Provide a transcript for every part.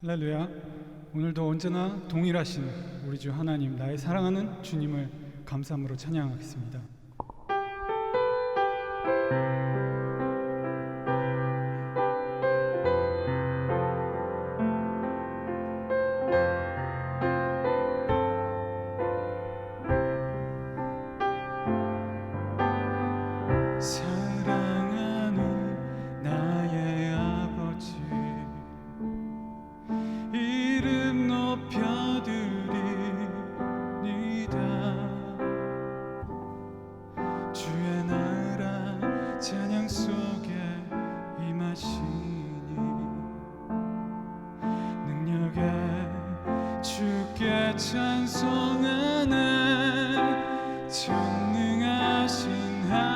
할렐루야. 오늘도 언제나 동일하신 우리 주 하나님, 나의 사랑하는 주님을 감사함으로 찬양하겠습니다. 사랑하는 나의 아버지, 이름 높여드리니다. 주의 나라 찬양 속에 임하시니 능력에 주께 찬송하네. 전능하신 하나님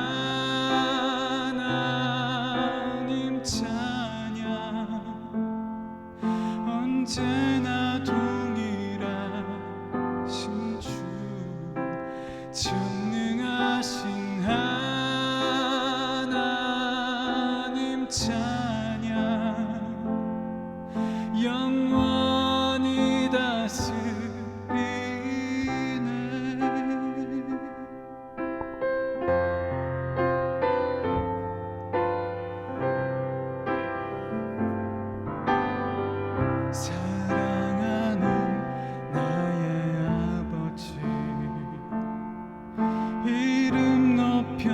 찬양, 언제나 동일하신 주, 전능하신 하나님 찬양, 영원히 다스리네. 사랑하는 나의 아버지, 이름 높여드리니다.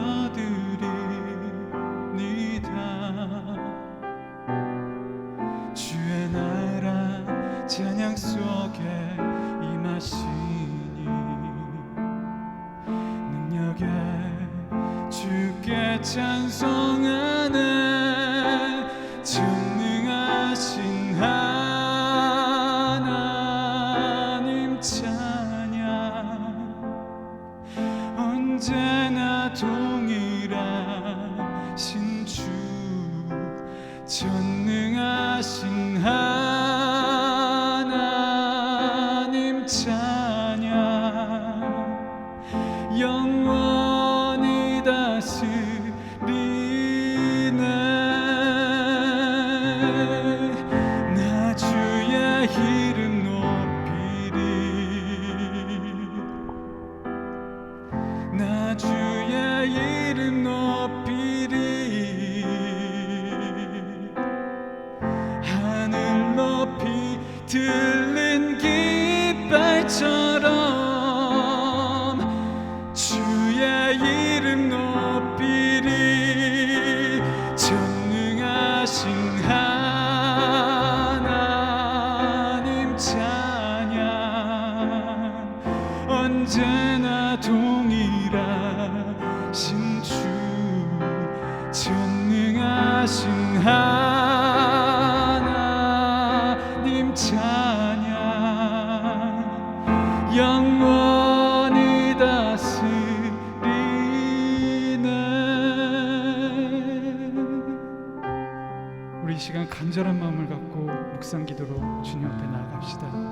주의 나라 찬양 속에 임하시니 능력에 주께 찬송하네. 전능하신 하나님 찬양, 언제나 동일하신 주, 전능하신 하나님 찬양, 영원히 다스리네. 나 주의 이름 높이리, 나 주의 이름 높이리. 하늘 높이 들린 깃발처럼 주의 이름 높이리. 전능하신 하나님 찬양, 언제나 동일하신 주, 전능하신 하나님 찬양, 영원히 다스리네. 우리 이 시간 간절한 마음을 갖고 묵상 기도로 주님 앞에 나아갑시다.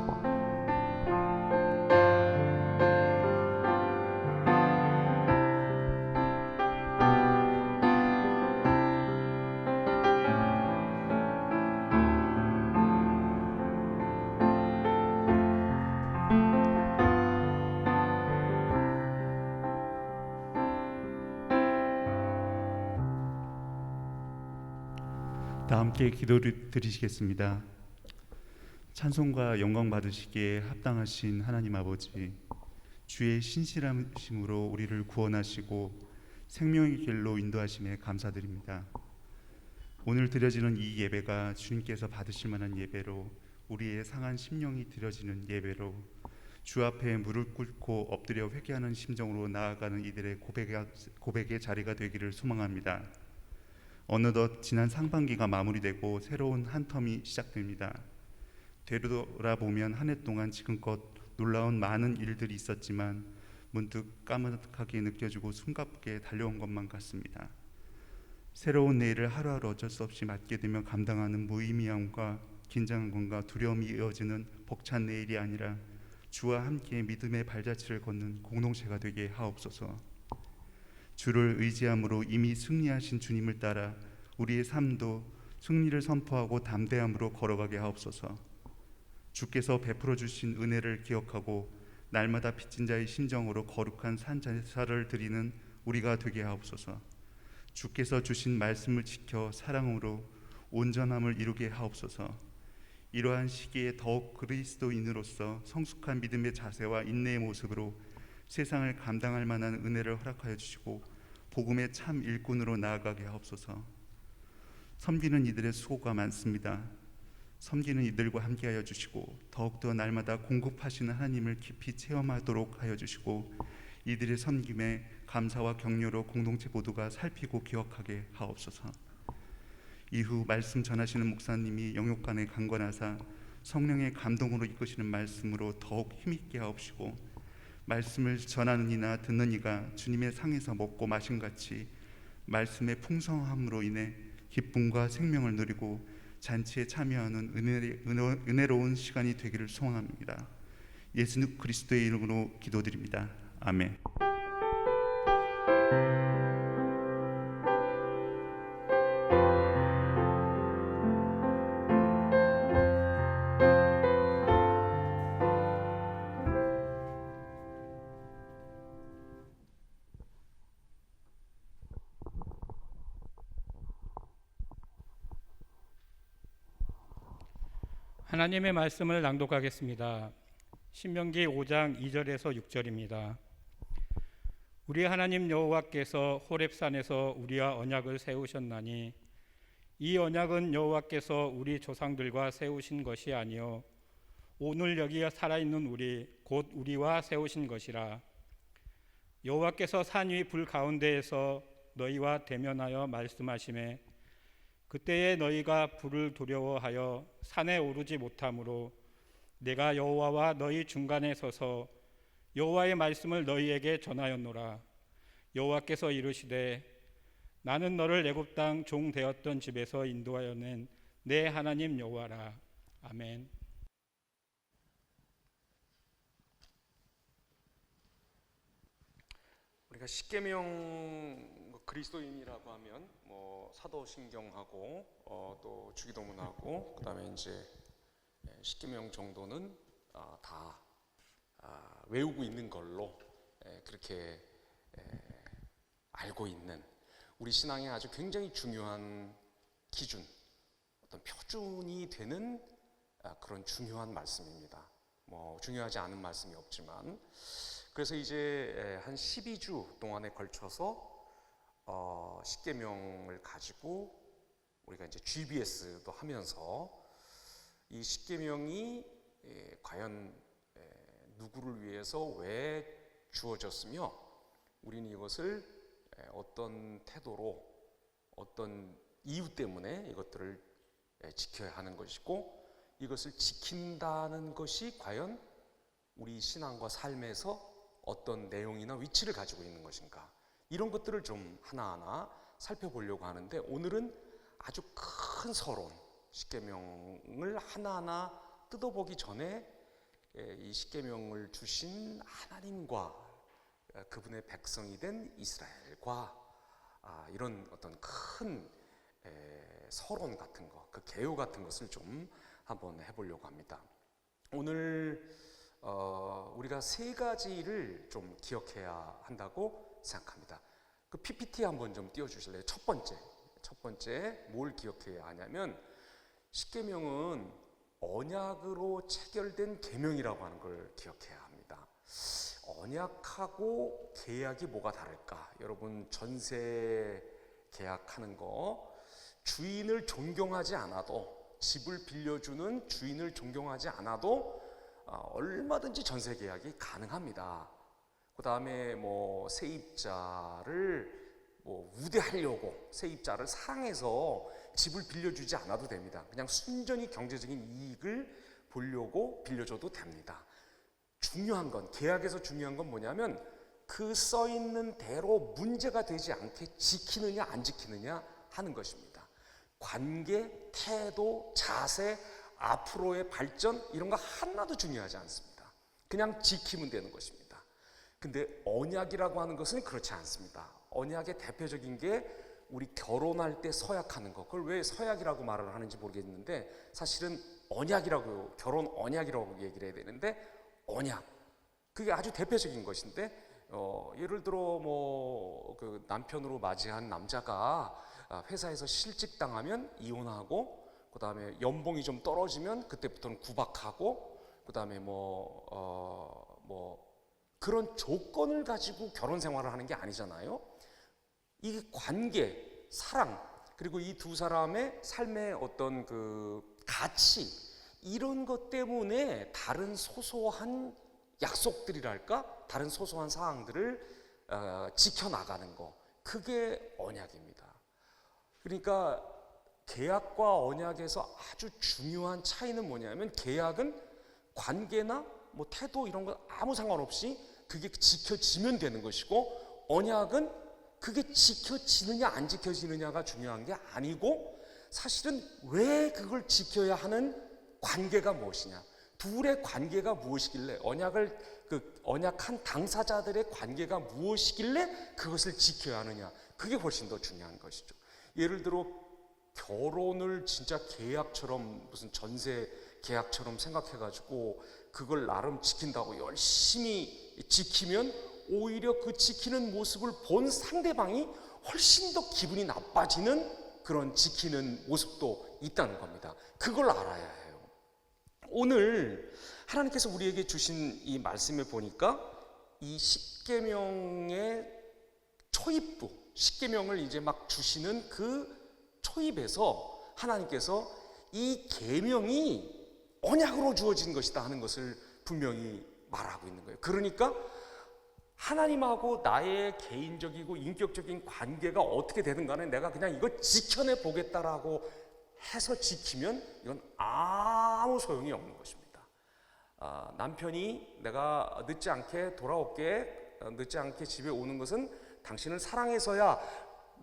다 함께 기도를 드리시겠습니다. 찬송과 영광 받으시기에 합당하신 하나님 아버지, 주의 신실하심으로 우리를 구원하시고 생명의 길로 인도하심에 감사드립니다. 오늘 드려지는 이 예배가 주님께서 받으실 만한 예배로, 우리의 상한 심령이 드려지는 예배로, 주 앞에 무릎 꿇고 엎드려 회개하는 심정으로 나아가는 이들의 고백의 자리가 되기를 소망합니다. 어느덧 지난 상반기가 마무리되고 새로운 한 텀이 시작됩니다. 되돌아보면 한 해 동안 지금껏 놀라운 많은 일들이 있었지만 문득 까마득하게 느껴지고 숨가쁘게 달려온 것만 같습니다. 새로운 내일을 하루하루 어쩔 수 없이 맞게 되며 감당하는 무의미함과 긴장감과 두려움이 이어지는 벅찬 내일이 아니라 주와 함께 믿음의 발자취를 걷는 공동체가 되게 하옵소서. 주를 의지함으로 이미 승리하신 주님을 따라 우리의 삶도 승리를 선포하고 담대함으로 걸어가게 하옵소서. 주께서 베풀어 주신 은혜를 기억하고 날마다 빚진 자의 심정으로 거룩한 산제사를 드리는 우리가 되게 하옵소서. 주께서 주신 말씀을 지켜 사랑으로 온전함을 이루게 하옵소서. 이러한 시기에 더욱 그리스도인으로서 성숙한 믿음의 자세와 인내의 모습으로 세상을 감당할 만한 은혜를 허락하여 주시고 복음의 참 일꾼으로 나아가게 하옵소서. 섬기는 이들의 수고가 많습니다. 섬기는 이들과 함께하여 주시고 더욱더 날마다 공급하시는 하나님을 깊이 체험하도록 하여 주시고 이들의 섬김에 감사와 격려로 공동체 모두가 살피고 기억하게 하옵소서. 이후 말씀 전하시는 목사님이 영육간에 강건하사 성령의 감동으로 이끄시는 말씀으로 더욱 힘있게 하옵시고 말씀을 전하는 이나 듣는 이가 주님의 상에서 먹고 마신 같이 말씀의 풍성함으로 인해 기쁨과 생명을 누리고 잔치에 참여하는 은혜로운 시간이 되기를 소망합니다. 예수 그리스도의 이름으로 기도드립니다. 아멘. 하나님의 말씀을 낭독하겠습니다. 신명기 5장 2절에서 6절입니다. 우리 하나님 여호와께서 호렙산에서 우리와 언약을 세우셨나니 이 언약은 여호와께서 우리 조상들과 세우신 것이 아니요 오늘 여기 살아있는 우리 곧 우리와 세우신 것이라. 여호와께서 산 위 불 가운데에서 너희와 대면하여 말씀하시매 그때에 너희가 불을 두려워하여 산에 오르지 못하므로 내가 여호와와 너희 중간에 서서 여호와의 말씀을 너희에게 전하였노라. 여호와께서 이르시되 나는 너를 애굽 땅 종 되었던 집에서 인도하여 낸 내 하나님 여호와라. 아멘. 우리가 십계명 그리스도인이라고 하면 사도신경하고 또 주기도문하고 그다음에 이제 십계명 정도는 다 외우고 있는 걸로 그렇게 알고 있는 우리 신앙의 아주 굉장히 중요한 기준, 어떤 표준이 되는 그런 중요한 말씀입니다. 중요하지 않은 말씀이 없지만 그래서 이제 한 12주 동안에 걸쳐서 십계명을 가지고 우리가 이제 GBS도 하면서 이 십계명이 과연 누구를 위해서 왜 주어졌으며 우리는 이것을 어떤 태도로 어떤 이유 때문에 이것들을 지켜야 하는 것이고 이것을 지킨다는 것이 과연 우리 신앙과 삶에서 어떤 내용이나 위치를 가지고 있는 것인가, 이런 것들을 좀 하나하나 살펴보려고 하는데 오늘은 아주 큰 서론, 십계명을 하나하나 뜯어보기 전에 이 십계명을 주신 하나님과 그분의 백성이 된 이스라엘과 이런 어떤 큰 서론 같은 것, 그 개요 같은 것을 좀 한번 해보려고 합니다. 오늘 우리가 세 가지를 좀 기억해야 한다고 생각합니다. 그 PPT 한번 좀 띄워주실래요? 첫 번째 뭘 기억해야 하냐면 십계명은 언약으로 체결된 계명이라고 하는 걸 기억해야 합니다. 언약하고 계약이 뭐가 다를까? 여러분 전세 계약하는 거 주인을 존경하지 않아도, 집을 빌려주는 주인을 존경하지 않아도 얼마든지 전세 계약이 가능합니다. 그 다음에 세입자를 우대하려고 세입자를 사랑해서 집을 빌려주지 않아도 됩니다. 그냥 순전히 경제적인 이익을 보려고 빌려줘도 됩니다. 중요한 건, 계약에서 중요한 건 뭐냐면 그 써있는 대로 문제가 되지 않게 지키느냐 안 지키느냐 하는 것입니다. 관계, 태도, 자세, 앞으로의 발전, 이런 거 하나도 중요하지 않습니다. 그냥 지키면 되는 것입니다. 근데 언약이라고 하는 것은 그렇지 않습니다. 언약의 대표적인 게 우리 결혼할 때 서약하는 거, 그걸 왜 서약이라고 말을 하는지 모르겠는데 사실은 언약이라고, 결혼 언약이라고 얘기를 해야 되는데, 언약, 그게 아주 대표적인 것인데, 예를 들어 그 남편으로 맞이한 남자가 회사에서 실직당하면 이혼하고, 그 다음에 연봉이 좀 떨어지면 그때부터는 구박하고, 그 다음에 그런 조건을 가지고 결혼 생활을 하는 게 아니잖아요. 이 관계, 사랑, 그리고 이 두 사람의 삶의 어떤 그 가치, 이런 것 때문에 다른 소소한 약속들이랄까, 다른 소소한 사항들을 지켜나가는 거, 그게 언약입니다. 그러니까 계약과 언약에서 아주 중요한 차이는 뭐냐면, 계약은 관계나 뭐 태도 이런 거 아무 상관없이 그게 지켜지면 되는 것이고, 언약은 그게 지켜지느냐 안 지켜지느냐가 중요한 게 아니고, 사실은 왜 그걸 지켜야 하는 관계가 무엇이냐, 둘의 관계가 무엇이길래, 언약한 당사자들의 관계가 무엇이길래 그것을 지켜야 하느냐, 그게 훨씬 더 중요한 것이죠. 예를 들어 결혼을 진짜 계약처럼, 무슨 전세 계약처럼 생각해가지고 그걸 나름 지킨다고 열심히 지키면, 오히려 그 지키는 모습을 본 상대방이 훨씬 더 기분이 나빠지는 그런 지키는 모습도 있다는 겁니다. 그걸 알아야 해요. 오늘 하나님께서 우리에게 주신 이 말씀을 보니까, 이 십계명의 초입부, 십계명을 이제 막 주시는 그 초입에서 하나님께서 이 계명이 언약으로 주어진 것이다 하는 것을 분명히 말하고 있는 거예요. 그러니까 하나님하고 나의 개인적이고 인격적인 관계가 어떻게 되든 간에 내가 그냥 이거 지켜내 보겠다라고 해서 지키면 이건 아무 소용이 없는 것입니다. 남편이 내가 늦지 않게 돌아올게, 늦지 않게 집에 오는 것은 당신을 사랑해서야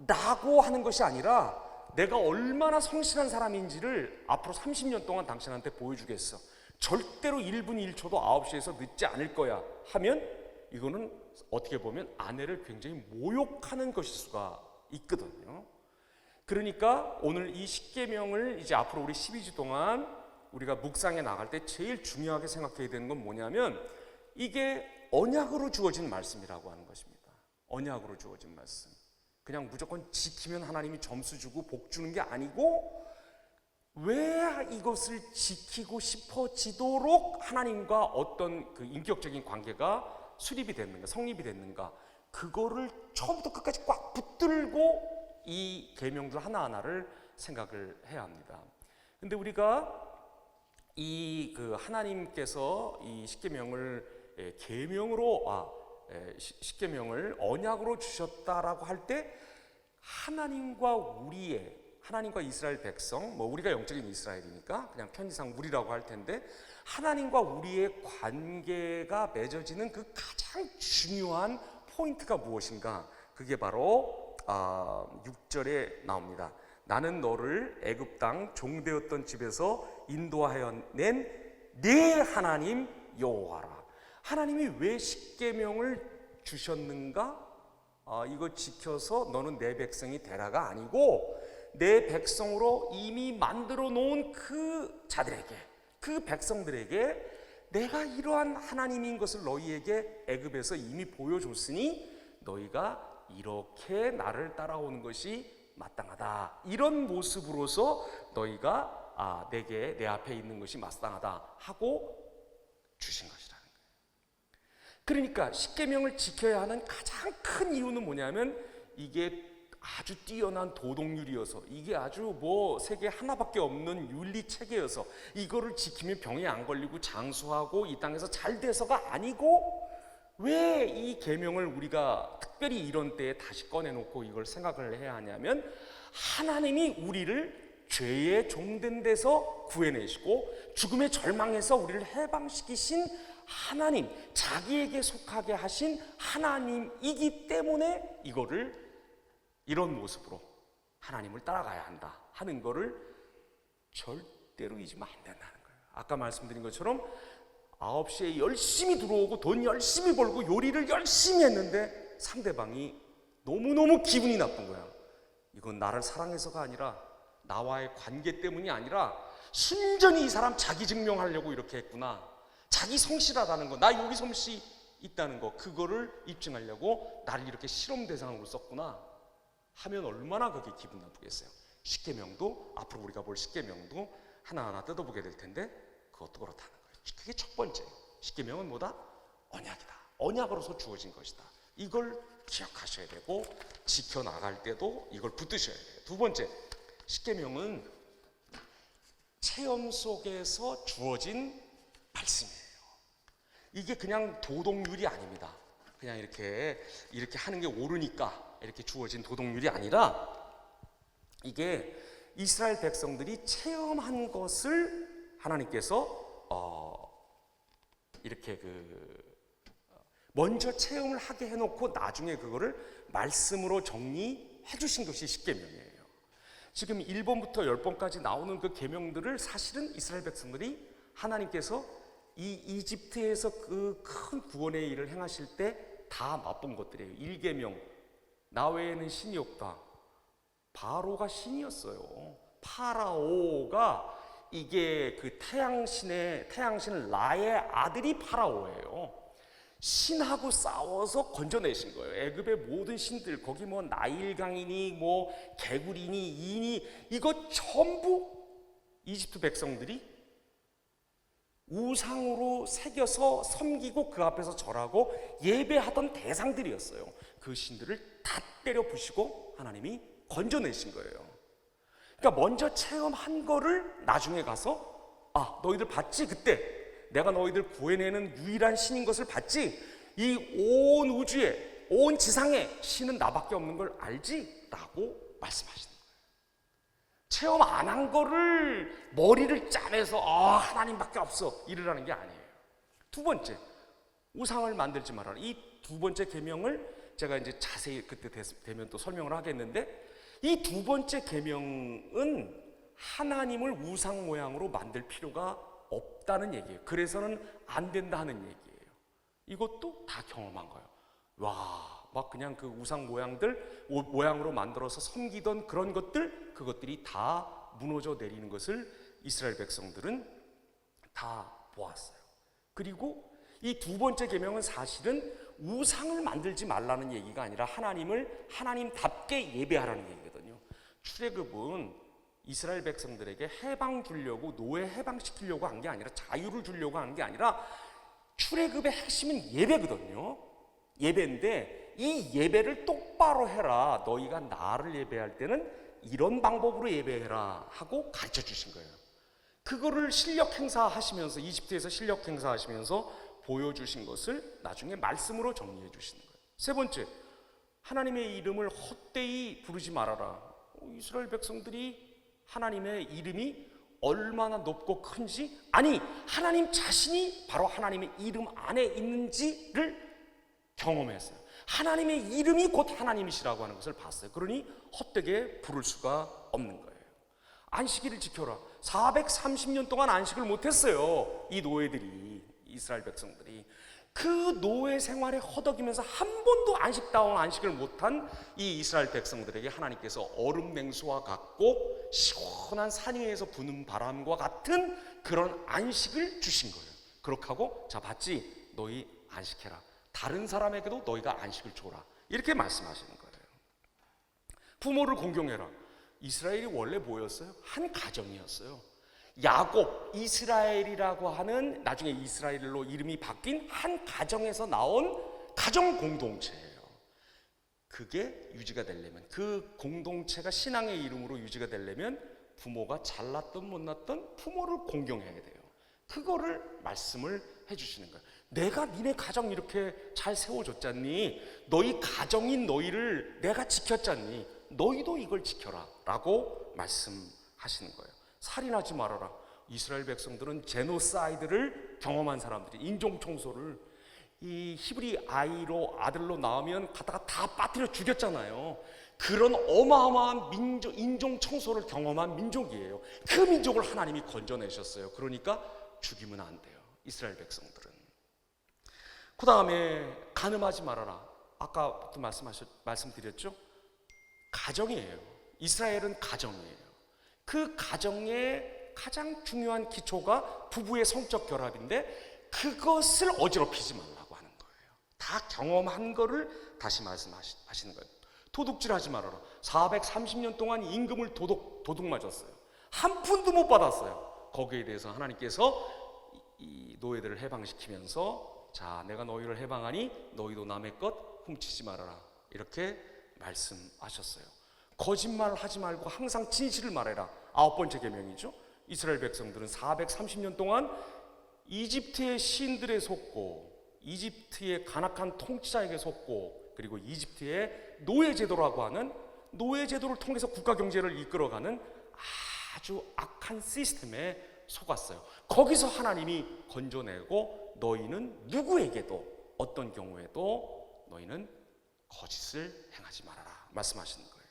라고 하는 것이 아니라, 내가 얼마나 성실한 사람인지를 앞으로 30년 동안 당신한테 보여주겠어, 절대로 1분 1초도 9시에서 늦지 않을 거야 하면, 이거는 어떻게 보면 아내를 굉장히 모욕하는 것일 수가 있거든요. 그러니까 오늘 이 십계명을 이제 앞으로 우리 12주 동안 우리가 묵상해 나갈 때 제일 중요하게 생각해야 되는 건 뭐냐면, 이게 언약으로 주어진 말씀이라고 하는 것입니다. 언약으로 주어진 말씀. 그냥 무조건 지키면 하나님이 점수 주고 복 주는 게 아니고, 왜 이것을 지키고 싶어지도록 하나님과 어떤 그 인격적인 관계가 수립이 됐는가, 성립이 됐는가, 그거를 처음부터 끝까지 꽉 붙들고 이 계명들 하나하나를 생각을 해야 합니다. 근데 우리가 이 그 하나님께서 이 십계명을 십계명을 언약으로 주셨다라고 할 때, 하나님과 이스라엘 백성, 뭐 우리가 영적인 이스라엘이니까 그냥 편의상 우리라고 할 텐데, 하나님과 우리의 관계가 맺어지는 그 가장 중요한 포인트가 무엇인가? 그게 바로 6절에 나옵니다. 나는 너를 애굽 땅 종되었던 집에서 인도하여 낸 네 하나님 여호와라. 하나님이 왜 십계명을 주셨는가? 이거 지켜서 너는 내 백성이 되라가 아니고, 내 백성으로 이미 만들어 놓은 그 자들에게, 그 백성들에게 내가 이러한 하나님인 것을 너희에게 애굽에서 이미 보여줬으니 너희가 이렇게 나를 따라오는 것이 마땅하다, 이런 모습으로서 너희가 내게 내 앞에 있는 것이 마땅하다 하고 주신 것이라는 거예요. 그러니까 십계명을 지켜야 하는 가장 큰 이유는 뭐냐면, 이게 아주 뛰어난 도덕률이어서, 이게 아주 뭐 세계 하나밖에 없는 윤리 체계여서 이거를 지키면 병에 안 걸리고 장수하고 이 땅에서 잘 돼서가 아니고, 왜 이 계명을 우리가 특별히 이런 때에 다시 꺼내놓고 이걸 생각을 해야 하냐면, 하나님이 우리를 죄의 종된 데서 구해내시고 죽음의 절망에서 우리를 해방시키신 하나님, 자기에게 속하게 하신 하나님이기 때문에 이거를 이런 모습으로 하나님을 따라가야 한다 하는 거를 절대로 잊으면 안 된다는 거예요. 아까 말씀드린 것처럼 9시에 열심히 들어오고 돈 열심히 벌고 요리를 열심히 했는데 상대방이 너무너무 기분이 나쁜 거야. 이건 나를 사랑해서가 아니라, 나와의 관계 때문이 아니라 순전히 이 사람 자기 증명하려고 이렇게 했구나. 자기 성실하다는 거, 나 여기 솜씨 있다는 거, 그거를 입증하려고 나를 이렇게 실험 대상으로 썼구나 하면 얼마나 그게 기분 나쁘겠어요. 십계명도, 앞으로 우리가 볼 십계명도 하나하나 뜯어보게 될 텐데 그것도 그렇다는 거예요. 그게 첫 번째. 십계명은 뭐다? 언약이다. 언약으로서 주어진 것이다. 이걸 기억하셔야 되고 지켜나갈 때도 이걸 붙드셔야 돼요. 두 번째, 십계명은 체험 속에서 주어진 말씀이에요. 이게 그냥 도덕률이 아닙니다. 그냥 이렇게 하는 게 옳으니까 이렇게 주어진 도덕률이 아니라 이게 이스라엘 백성들이 체험한 것을 하나님께서 이렇게 먼저 체험을 하게 해놓고 나중에 그거를 말씀으로 정리해 주신 것이 십계명이에요. 지금 1번부터 10번까지 나오는 그 계명들을 사실은 이스라엘 백성들이 하나님께서 이 이집트에서 그 큰 구원의 일을 행하실 때 다 맛본 것들이에요. 1계명, 나 외에는 신이 없다. 바로가 신이었어요. 파라오가 이게 그 태양신 라의 아들이 파라오예요. 신하고 싸워서 건져내신 거예요. 애굽의 모든 신들, 거기 뭐 나일강이니 뭐 개구리니 이니 이거 전부 이집트 백성들이 우상으로 새겨서 섬기고 그 앞에서 절하고 예배하던 대상들이었어요. 그 신들을 다 때려 부시고 하나님이 건져내신 거예요. 그러니까 먼저 체험한 거를 나중에 가서 너희들 봤지? 그때 내가 너희들 구해내는 유일한 신인 것을 봤지? 이 온 우주에, 온 지상에 신은 나밖에 없는 걸 알지? 라고 말씀하시는 거예요. 체험 안 한 거를 머리를 짜내서 하나님밖에 없어 이러라는 게 아니에요. 두 번째, 우상을 만들지 말아라. 이 두 번째 계명을 제가 이제 자세히 그때 되면 또 설명을 하겠는데, 이 두 번째 계명은 하나님을 우상 모양으로 만들 필요가 없다는 얘기예요. 그래서는 안 된다 하는 얘기예요. 이것도 다 경험한 거예요. 막 그냥 그 우상 모양으로 만들어서 섬기던 그런 것들, 그것들이 다 무너져 내리는 것을 이스라엘 백성들은 다 보았어요. 그리고 이 두 번째 계명은 사실은 우상을 만들지 말라는 얘기가 아니라 하나님을 하나님답게 예배하라는 얘기거든요. 출애굽은 이스라엘 백성들에게 해방 주려고, 노예 해방시키려고 한 게 아니라, 자유를 주려고 하는 게 아니라, 출애굽의 핵심은 예배거든요. 예배인데 이 예배를 똑바로 해라. 너희가 나를 예배할 때는 이런 방법으로 예배해라 하고 가르쳐 주신 거예요. 그거를 실력 행사하시면서, 이집트에서 실력 행사하시면서 보여주신 것을 나중에 말씀으로 정리해 주시는 거예요. 세 번째, 하나님의 이름을 헛되이 부르지 말아라. 이스라엘 백성들이 하나님의 이름이 얼마나 높고 큰지, 아니 하나님 자신이 바로 하나님의 이름 안에 있는지를 경험했어요. 하나님의 이름이 곧 하나님이시라고 하는 것을 봤어요. 그러니 헛되게 부를 수가 없는 거예요. 안식일을 지켜라. 430년 동안 안식을 못했어요. 이 노예들이, 이스라엘 백성들이. 그 노예 생활에 허덕이면서 한 번도 안식다운 안식을 못한 이 이스라엘 백성들에게 하나님께서 얼음 냉수와 같고 시원한 산 위에서 부는 바람과 같은 그런 안식을 주신 거예요. 그렇게 하고, 자 봤지? 너희 안식해라. 다른 사람에게도 너희가 안식을 줘라. 이렇게 말씀하시는 거예요. 부모를 공경해라. 이스라엘이 원래 뭐였어요? 한 가정이었어요. 야곱, 이스라엘이라고 하는, 나중에 이스라엘로 이름이 바뀐 한 가정에서 나온 가정 공동체예요. 그게 유지가 되려면, 그 공동체가 신앙의 이름으로 유지가 되려면 부모가 잘났든 못났든 부모를 공경해야 돼요. 그거를 말씀을 해주시는 거예요. 내가 니네 가정 이렇게 잘 세워줬잖니? 너희 가정인 너희를 내가 지켰잖니? 너희도 이걸 지켜라 라고 말씀하시는 거예요. 살인하지 말아라. 이스라엘 백성들은 제노사이드를 경험한 사람들이, 인종청소를, 이 히브리 아들로 나오면 가다가 다 빠뜨려 죽였잖아요. 그런 어마어마한 인종청소를 경험한 민족이에요. 그 민족을 하나님이 건져내셨어요. 그러니까 죽이면 안 돼요, 이스라엘 백성들은. 그 다음에 간음하지 말아라. 아까부터 말씀드렸죠? 가정이에요. 이스라엘은 가정이에요. 그 가정에 가장 중요한 기초가 부부의 성적 결합인데 그것을 어지럽히지 말라고 하는 거예요. 다 경험한 거를 다시 말씀하시는 거예요. 도둑질하지 말아라. 430년 동안 임금을 도둑 맞았어요. 한 푼도 못 받았어요. 거기에 대해서 하나님께서 이 노예들을 해방시키면서 자, 내가 너희를 해방하니 너희도 남의 것 훔치지 말아라. 이렇게 말씀하셨어요. 거짓말 하지 말고 항상 진실을 말해라. 9번째 계명이죠. 이스라엘 백성들은 430년 동안 이집트의 신들에 속고 이집트의 간악한 통치자에게 속고 그리고 이집트의 노예제도라고 하는 노예제도를 통해서 국가 경제를 이끌어가는 아주 악한 시스템에 속았어요. 거기서 하나님이 건져내고 너희는 누구에게도 어떤 경우에도 너희는 거짓을 행하지 말아라 말씀하시는 거예요.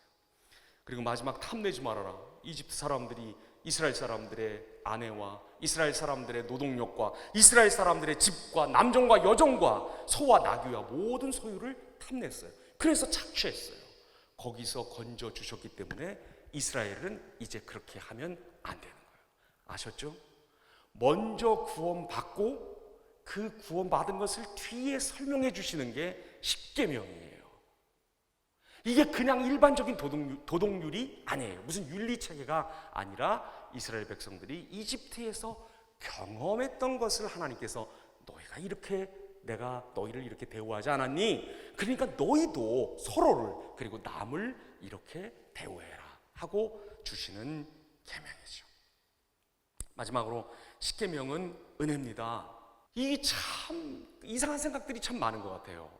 그리고 마지막 탐내지 말아라. 이집트 사람들이 이스라엘 사람들의 아내와 이스라엘 사람들의 노동력과 이스라엘 사람들의 집과 남종과 여종과 소와 나귀와 모든 소유를 탐냈어요. 그래서 착취했어요. 거기서 건져 주셨기 때문에 이스라엘은 이제 그렇게 하면 안 되는 거예요. 아셨죠? 먼저 구원받고 그 구원받은 것을 뒤에 설명해 주시는 게 십계명이에요. 이게 그냥 일반적인 도덕률이 아니에요. 무슨 윤리체계가 아니라 이스라엘 백성들이 이집트에서 경험했던 것을 하나님께서 너희가 이렇게 내가 너희를 이렇게 대우하지 않았니? 그러니까 너희도 서로를 그리고 남을 이렇게 대우해라 하고 주시는 계명이죠. 마지막으로 십계명은 은혜입니다. 이 참 이상한 생각들이 참 많은 것 같아요.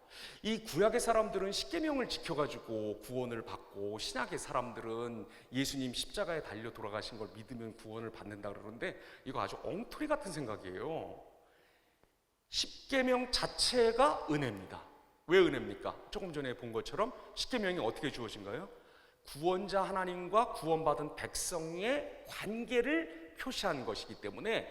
이 구약의 사람들은 십계명을 지켜가지고 구원을 받고 신약의 사람들은 예수님 십자가에 달려 돌아가신 걸 믿으면 구원을 받는다 그러는데 이거 아주 엉터리 같은 생각이에요. 십계명 자체가 은혜입니다. 왜 은혜입니까? 조금 전에 본 것처럼 십계명이 어떻게 주어진가요? 구원자 하나님과 구원받은 백성의 관계를 표시하는 것이기 때문에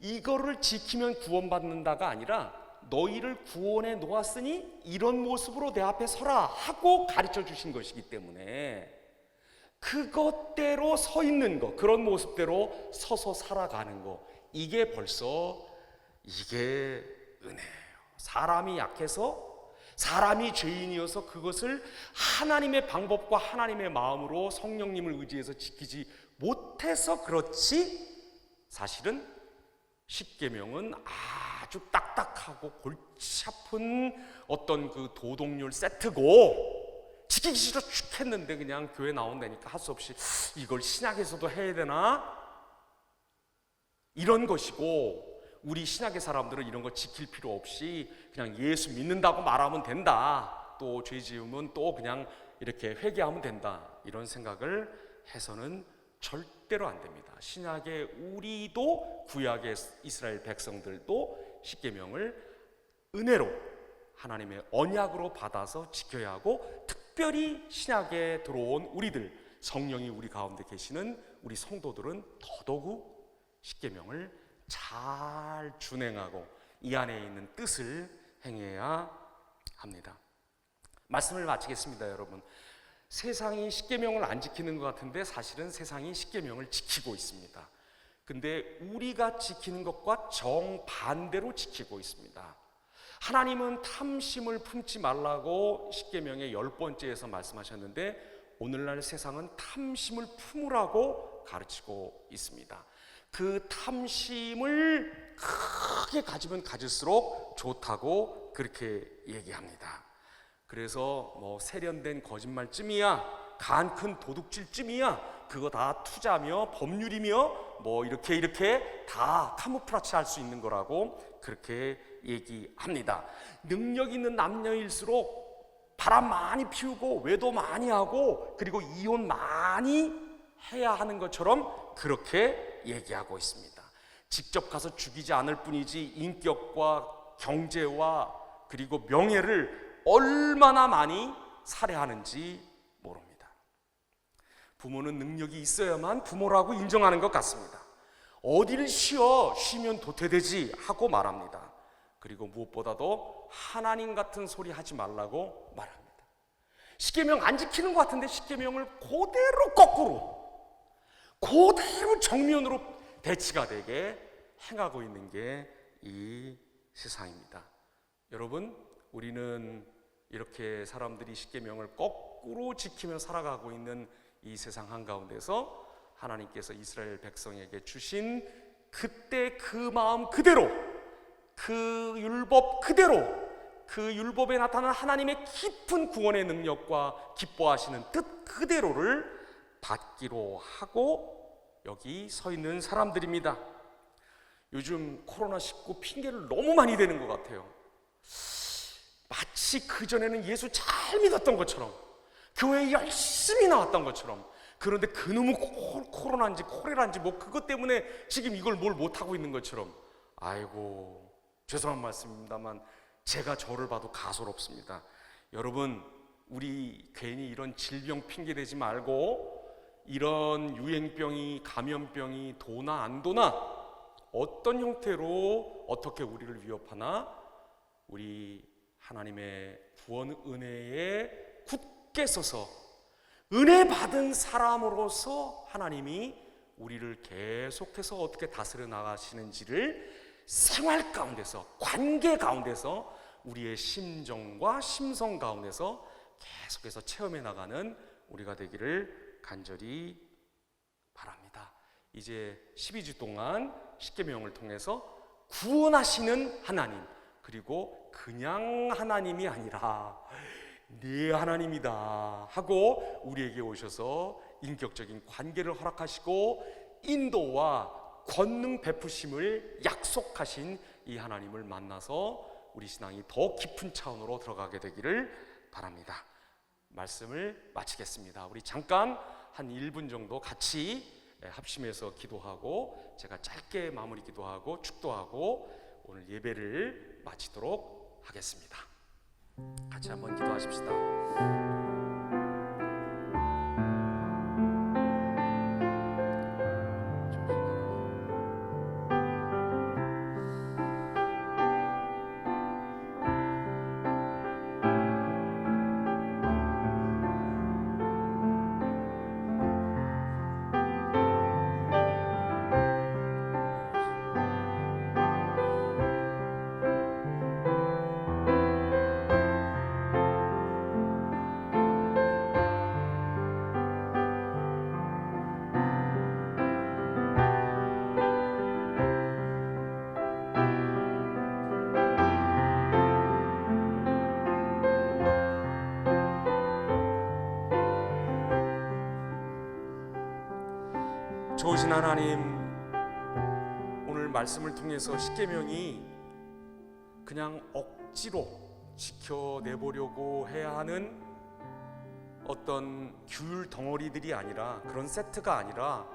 이거를 지키면 구원받는다가 아니라 너희를 구원해 놓았으니 이런 모습으로 내 앞에 서라 하고 가르쳐 주신 것이기 때문에 그것대로 서 있는 거, 그런 모습대로 서서 살아가는 거, 이게 벌써 이게 은혜예요. 사람이 약해서 사람이 죄인이어서 그것을 하나님의 방법과 하나님의 마음으로 성령님을 의지해서 지키지 못해서 그렇지, 사실은 십계명은 아주 딱딱하고 골치 아픈 어떤 그 도덕률 세트고 지키기 싫어 죽겠는데 그냥 교회 나온다니까 할 수 없이 이걸 신약에서도 해야 되나? 이런 것이고, 우리 신약의 사람들은 이런 거 지킬 필요 없이 그냥 예수 믿는다고 말하면 된다, 또 죄 지으면 또 그냥 이렇게 회개하면 된다, 이런 생각을 해서는 절대로 안 됩니다. 신약의 우리도 구약의 이스라엘 백성들도 십계명을 은혜로 하나님의 언약으로 받아서 지켜야 하고, 특별히 신약에 들어온 우리들, 성령이 우리 가운데 계시는 우리 성도들은 더더욱 십계명을 잘 준행하고 이 안에 있는 뜻을 행해야 합니다. 말씀을 마치겠습니다. 여러분, 세상이 십계명을 안 지키는 것 같은데 사실은 세상이 십계명을 지키고 있습니다. 근데 우리가 지키는 것과 정반대로 지키고 있습니다. 하나님은 탐심을 품지 말라고 십계명의 10번째에서 말씀하셨는데 오늘날 세상은 탐심을 품으라고 가르치고 있습니다. 그 탐심을 크게 가지면 가질수록 좋다고 그렇게 얘기합니다. 그래서 뭐 세련된 거짓말쯤이야, 간 큰 도둑질쯤이야, 그거 다 투자며 법률이며 뭐 이렇게 다 카무플라치 할 수 있는 거라고 그렇게 얘기합니다. 능력 있는 남녀일수록 바람 많이 피우고 외도 많이 하고 그리고 이혼 많이 해야 하는 것처럼 그렇게 얘기하고 있습니다. 직접 가서 죽이지 않을 뿐이지 인격과 경제와 그리고 명예를 얼마나 많이 살해하는지 모릅니다. 부모는 능력이 있어야만 부모라고 인정하는 것 같습니다. 어디를 쉬면 도태되지 하고 말합니다. 그리고 무엇보다도 하나님 같은 소리 하지 말라고 말합니다. 십계명 안 지키는 것 같은데 십계명을 그대로 거꾸로, 그대로 정면으로 대치가 되게 행하고 있는 게 이 세상입니다. 여러분, 우리는 이렇게 사람들이 십계명을 거꾸로 지키며 살아가고 있는 이 세상 한가운데서 하나님께서 이스라엘 백성에게 주신 그때 그 마음 그대로, 그 율법 그대로, 그 율법에 나타난 하나님의 깊은 구원의 능력과 기뻐하시는 뜻 그대로를 받기로 하고 여기 서 있는 사람들입니다. 요즘 코로나19 핑계를 너무 많이 대는 것 같아요. 마치 그전에는 예수 잘 믿었던 것처럼, 교회에 열심히 나왔던 것처럼. 그런데 그놈의 코로나인지 코레라인지 뭐 그것 때문에 지금 이걸 뭘 못하고 있는 것처럼. 아이고, 죄송한 말씀입니다만 제가 저를 봐도 가소롭습니다. 여러분, 우리 괜히 이런 질병 핑계 대지 말고, 이런 유행병이, 감염병이 도나 안 도나 어떤 형태로 어떻게 우리를 위협하나 우리 하나님의 구원 은혜에 굳게 서서 은혜 받은 사람으로서 하나님이 우리를 계속해서 어떻게 다스려 나가시는지를 생활 가운데서, 관계 가운데서, 우리의 심정과 심성 가운데서 계속해서 체험해 나가는 우리가 되기를 간절히 바랍니다. 이제 12주 동안 십계명을 통해서 구원하시는 하나님, 그리고 그냥 하나님이 아니라 네 하나님이다 하고 우리에게 오셔서 인격적인 관계를 허락하시고 인도와 권능 베푸심을 약속하신 이 하나님을 만나서 우리 신앙이 더 깊은 차원으로 들어가게 되기를 바랍니다. 말씀을 마치겠습니다. 우리 잠깐 한 1분 정도 같이 합심해서 기도하고 제가 짧게 마무리 기도하고 축도하고 오늘 예배를 마치도록 하겠습니다. 같이 한번 기도하십시다. 좋으신 하나님, 오늘 말씀을 통해서 십계명이 그냥 억지로 지켜내보려고 해야 하는 어떤 규율 덩어리들이 아니라, 그런 세트가 아니라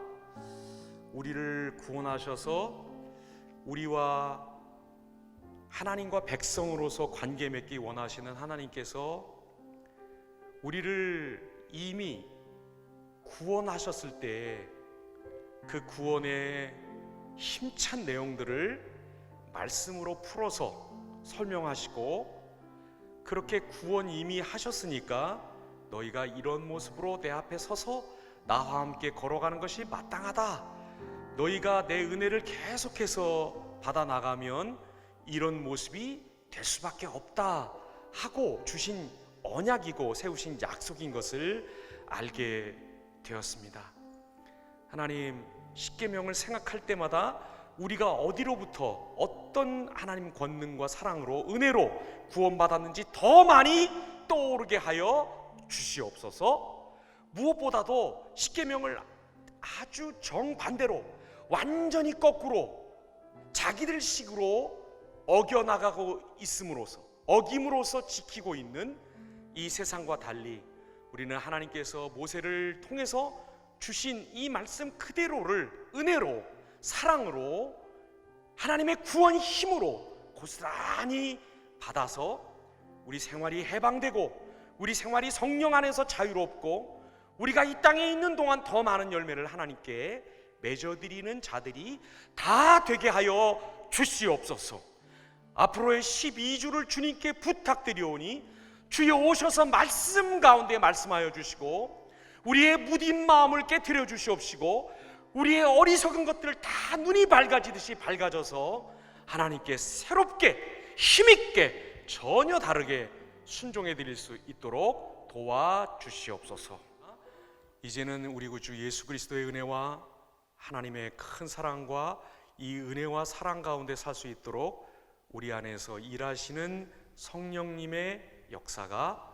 우리를 구원하셔서 우리와 하나님과 백성으로서 관계 맺기 원하시는 하나님께서 우리를 이미 구원하셨을 때 그 구원의 힘찬 내용들을 말씀으로 풀어서 설명하시고, 그렇게 구원 이미 하셨으니까 너희가 이런 모습으로 내 앞에 서서 나와 함께 걸어가는 것이 마땅하다. 너희가 내 은혜를 계속해서 받아 나가면 이런 모습이 될 수밖에 없다 하고 주신 언약이고 세우신 약속인 것을 알게 되었습니다. 하나님, 십계명을 생각할 때마다 우리가 어디로부터 어떤 하나님 권능과 사랑으로, 은혜로 구원받았는지 더 많이 떠오르게 하여 주시옵소서. 무엇보다도 십계명을 아주 정반대로, 완전히 거꾸로 자기들 식으로 어겨나가고 있음으로써, 어김으로써 지키고 있는 이 세상과 달리 우리는 하나님께서 모세를 통해서 주신 이 말씀 그대로를 은혜로, 사랑으로, 하나님의 구원 힘으로 고스란히 받아서 우리 생활이 해방되고 우리 생활이 성령 안에서 자유롭고 우리가 이 땅에 있는 동안 더 많은 열매를 하나님께 맺어드리는 자들이 다 되게 하여 주시옵소서. 앞으로의 12주를 주님께 부탁드리오니 주여 오셔서 말씀 가운데 말씀하여 주시고 우리의 무딘 마음을 깨트려 주시옵시고 우리의 어리석은 것들 다 눈이 밝아지듯이 밝아져서 하나님께 새롭게 힘있게 전혀 다르게 순종해 드릴 수 있도록 도와주시옵소서. 이제는 우리 구주 예수 그리스도의 은혜와 하나님의 큰 사랑과 이 은혜와 사랑 가운데 살 수 있도록 우리 안에서 일하시는 성령님의 역사가,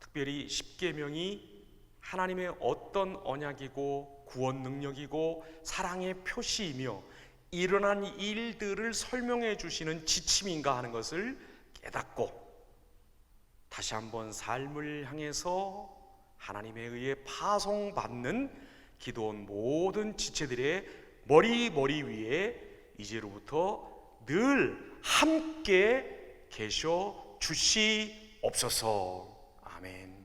특별히 십계명이 하나님의 어떤 언약이고 구원 능력이고 사랑의 표시이며 일어난 일들을 설명해 주시는 지침인가 하는 것을 깨닫고 다시 한번 삶을 향해서 하나님에 의해 파송받는 기도원 모든 지체들의 머리 위에 이제로부터 늘 함께 계셔 주시옵소서. 아멘.